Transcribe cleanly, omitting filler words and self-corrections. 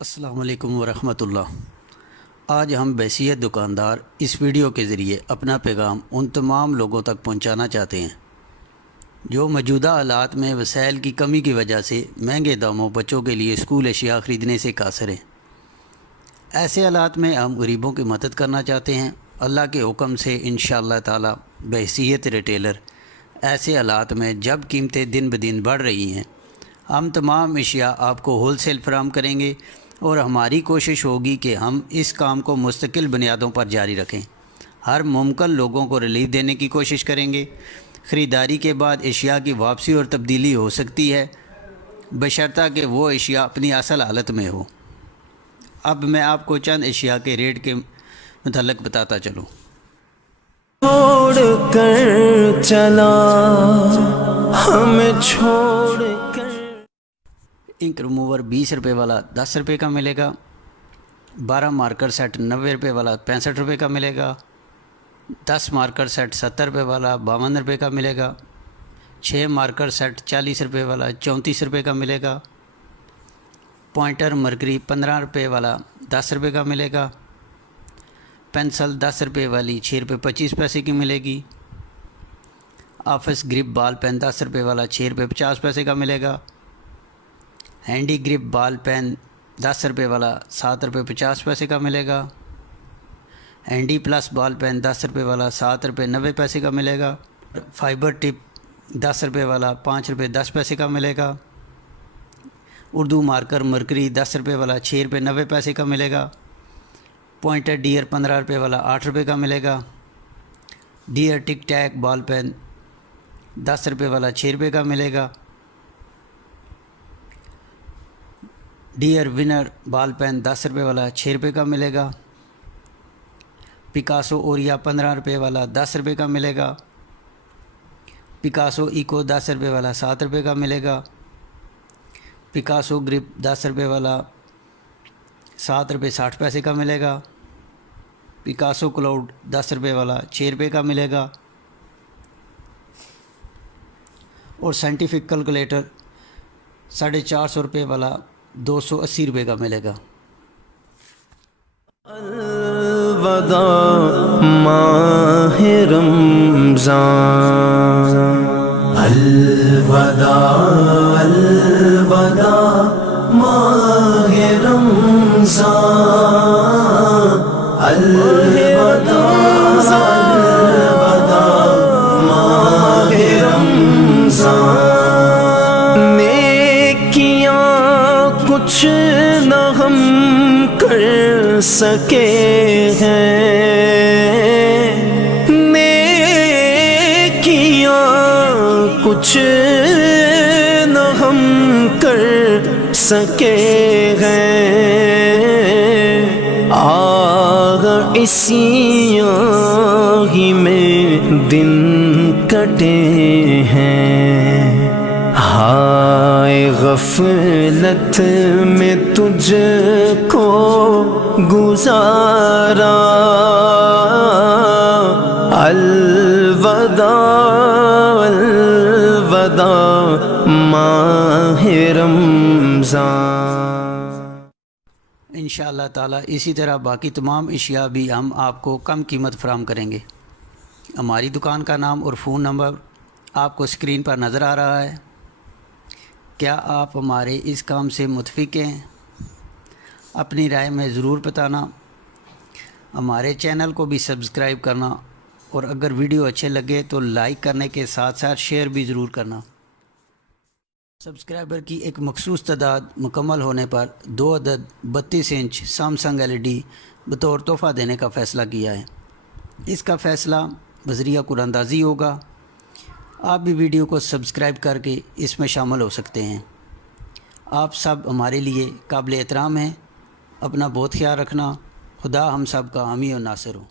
السلام علیکم ورحمۃ اللہ۔ آج ہم بحیثیت دکاندار اس ویڈیو کے ذریعے اپنا پیغام ان تمام لوگوں تک پہنچانا چاہتے ہیں جو موجودہ حالات میں وسائل کی کمی کی وجہ سے مہنگے داموں بچوں کے لیے اسکول اشیاء خریدنے سے قاصر ہیں۔ ایسے حالات میں ہم غریبوں کی مدد کرنا چاہتے ہیں۔ اللہ کے حکم سے انشاءاللہ تعالی بحیثیت ریٹیلر ایسے حالات میں جب قیمتیں دن بدن بڑھ رہی ہیں، ہم تمام اشیاء آپ کو ہول سیل فراہم کریں گے اور ہماری کوشش ہوگی کہ ہم اس کام کو مستقل بنیادوں پر جاری رکھیں۔ ہر ممکن لوگوں کو ریلیف دینے کی کوشش کریں گے۔ خریداری کے بعد اشیاء کی واپسی اور تبدیلی ہو سکتی ہے بشرطہ کہ وہ اشیاء اپنی اصل حالت میں ہو۔ اب میں آپ کو چند اشیاء کے ریٹ کے متعلق بتاتا چلوں۔ چھوڑ کر چلا ہمیں چھوڑ کر۔ انک ریموور 20 روپے والا 10 روپے کا ملے گا۔ 12 مارکر سیٹ 90 روپے والا 65 روپے کا ملے گا۔ 10 مارکر سیٹ 70 روپے والا 52 روپے کا ملے گا۔ 6 مارکر سیٹ 40 روپے والا 34 روپے کا ملے گا۔ پوائنٹر مرکری 15 روپے والا 10 روپے کا ملے گا۔ پینسل 10 روپے والی 6 روپے 25 پیسے کی ملے گی۔ آفس گرپ بال پین 10 روپے والا 6 روپے 50 پیسے کا ملے گا۔ ہینڈی گرپ بال پین 10 روپے والا 7 روپے 50 پیسے کا ملے گا۔ ہینڈی پلس بال پین 10 روپے والا 7 روپے 90 پیسے کا ملے گا۔ فائبر ٹپ 10 روپے والا 5 روپے 10 پیسے کا ملے گا۔ اردو مارکر مرکری 10 روپے والا 6 روپے 90 پیسے کا ملے گا۔ پوائنٹر ڈیئر 15 روپے والا 8 روپے کا ملے گا۔ ڈیئر ٹک ٹیک بال پین 10 روپے والا 6 روپے کا ملے گا۔ ڈیئر ونر بال پین 10 روپے والا 6 روپے کا ملے گا۔ پکاسو اوریا 15 روپے والا 10 روپے کا ملے گا۔ پکاسو ایکو 10 روپے والا 7 روپے کا ملے گا۔ پکاسو گرپ 10 روپے والا 7 روپے 60 پیسے کا ملے گا۔ پکاسو کلاؤڈ 10 روپے والا 6 روپے کا ملے گا۔ اور سائنٹیفک کیلکولیٹر 450 روپے والا 280 روپے کا ملے گا۔ الوداع ماہ رمضان، الوداع الوداع ماہ رمضان، الوداع الوداع ماہ رمضان۔ نیکیاں کچھ نہ ہم کر سکے ہیں، نیکیاں کچھ نہ ہم کر سکے ہیں، آہ اسی آہی میں دن کٹے ہیں، ہائے غفلت میں تجھ کو گزارا، الوداع الوداع ماہ رمضان۔ انشاءاللہ تعالی اسی طرح باقی تمام اشیاء بھی ہم آپ کو کم قیمت فراہم کریں گے۔ ہماری دکان کا نام اور فون نمبر آپ کو اسکرین پر نظر آ رہا ہے۔ کیا آپ ہمارے اس کام سے متفق ہیں؟ اپنی رائے میں ضرور بتانا۔ ہمارے چینل کو بھی سبسکرائب کرنا اور اگر ویڈیو اچھے لگے تو لائک کرنے کے ساتھ ساتھ شیئر بھی ضرور کرنا۔ سبسکرائبر کی ایک مخصوص تعداد مکمل ہونے پر 2 عدد 32 انچ سیمسنگ LED بطور تحفہ دینے کا فیصلہ کیا ہے۔ اس کا فیصلہ بذریعہ قرآن اندازی ہوگا۔ آپ بھی ویڈیو کو سبسکرائب کر کے اس میں شامل ہو سکتے ہیں۔ آپ سب ہمارے لیے قابل احترام ہیں۔ اپنا بہت خیال رکھنا۔ خدا ہم سب کا حامی و ناصر ہو۔